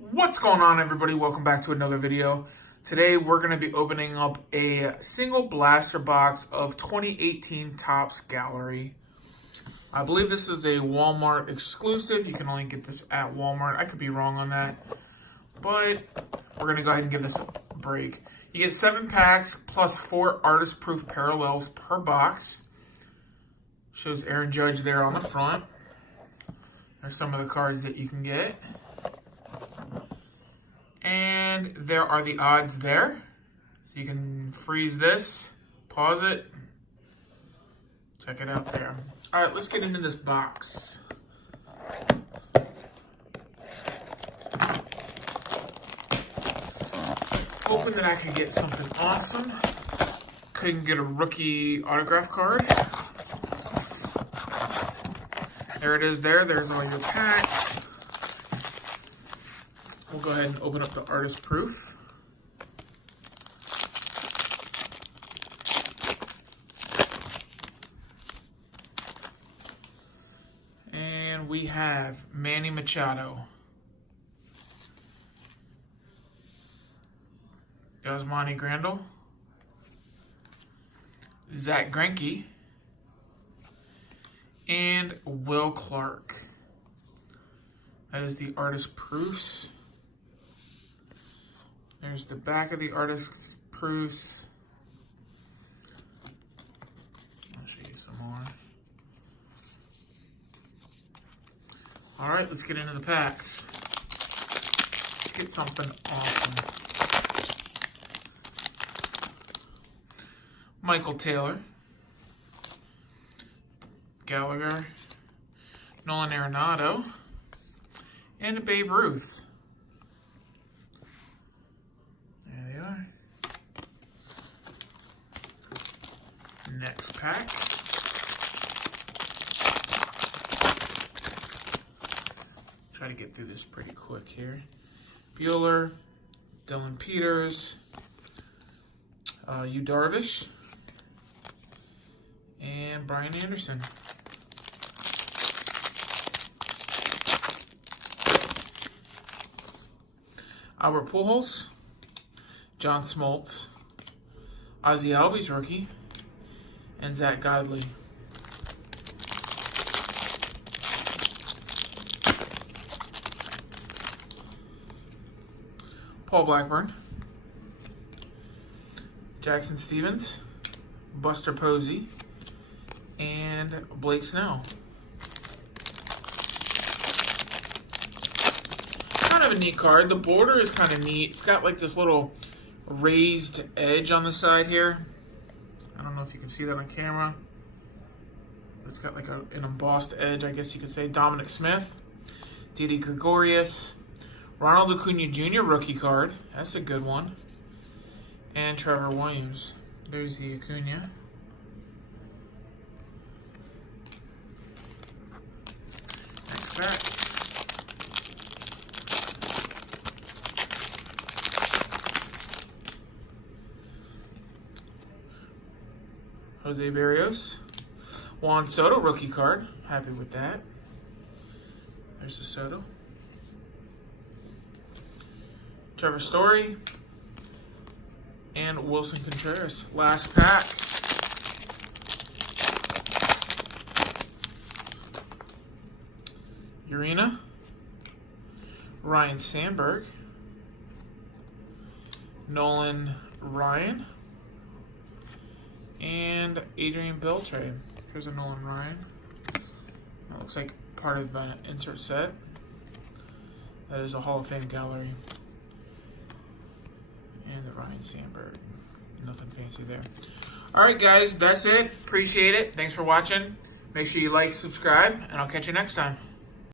What's going on, everybody? Welcome back to another video. Today we're going to be opening up a single blaster box of 2018 Topps Gallery. I believe this is a Walmart exclusive. You can only get this at Walmart. I could be wrong on that, but we're going to go ahead and give this a break. You get 7 packs plus 4 artist proof parallels per box. Shows Aaron Judge there on the front. There's some of the cards that you can get. And there are the odds there. So you can freeze this, pause it, check it out there. All right, let's get into this box. Hoping that I could get something awesome. Couldn't get a rookie autograph card. There it is there. There's all your packs. We'll go ahead and open up the artist proof. And we have Manny Machado, Yasmani Grandal, Zach Greinke, and Will Clark. That is the artist proofs. There's the back of the artist's proofs. I'll show you some more. All right, let's get into the packs. Let's get something awesome. Michael Taylor, Gallagher, Nolan Arenado, and Babe Ruth. Next pack. Try to get through this pretty quick here. Bueller, Dylan Peters, Yu Darvish, and Brian Anderson. Albert Pujols, John Smoltz, Ozzie Albies rookie, and Zach Godley. Paul Blackburn, Jackson Stevens, Buster Posey, and Blake Snell. Kind of a neat card. The border is kind of neat. It's got like this little raised edge on the side here. I don't know if you can see that on camera. It's got like an embossed edge, I guess you could say. Dominic Smith, Didi Gregorius, Ronald Acuna Jr. rookie card. That's a good one. And Trevor Williams. There's the Acuna. Next pack. Jose Barrios, Juan Soto rookie card. Happy with that. There's the Soto. Trevor Story and Wilson Contreras. Last pack. Urena, Ryan Sandberg, Nolan Ryan, and Adrian Beltre. Here's a Nolan Ryan. That looks like part of an insert set. That is a Hall of Fame gallery. And the Ryan Sandberg. Nothing fancy there. Alright guys, that's it. Appreciate it. Thanks for watching. Make sure you like, subscribe, and I'll catch you next time.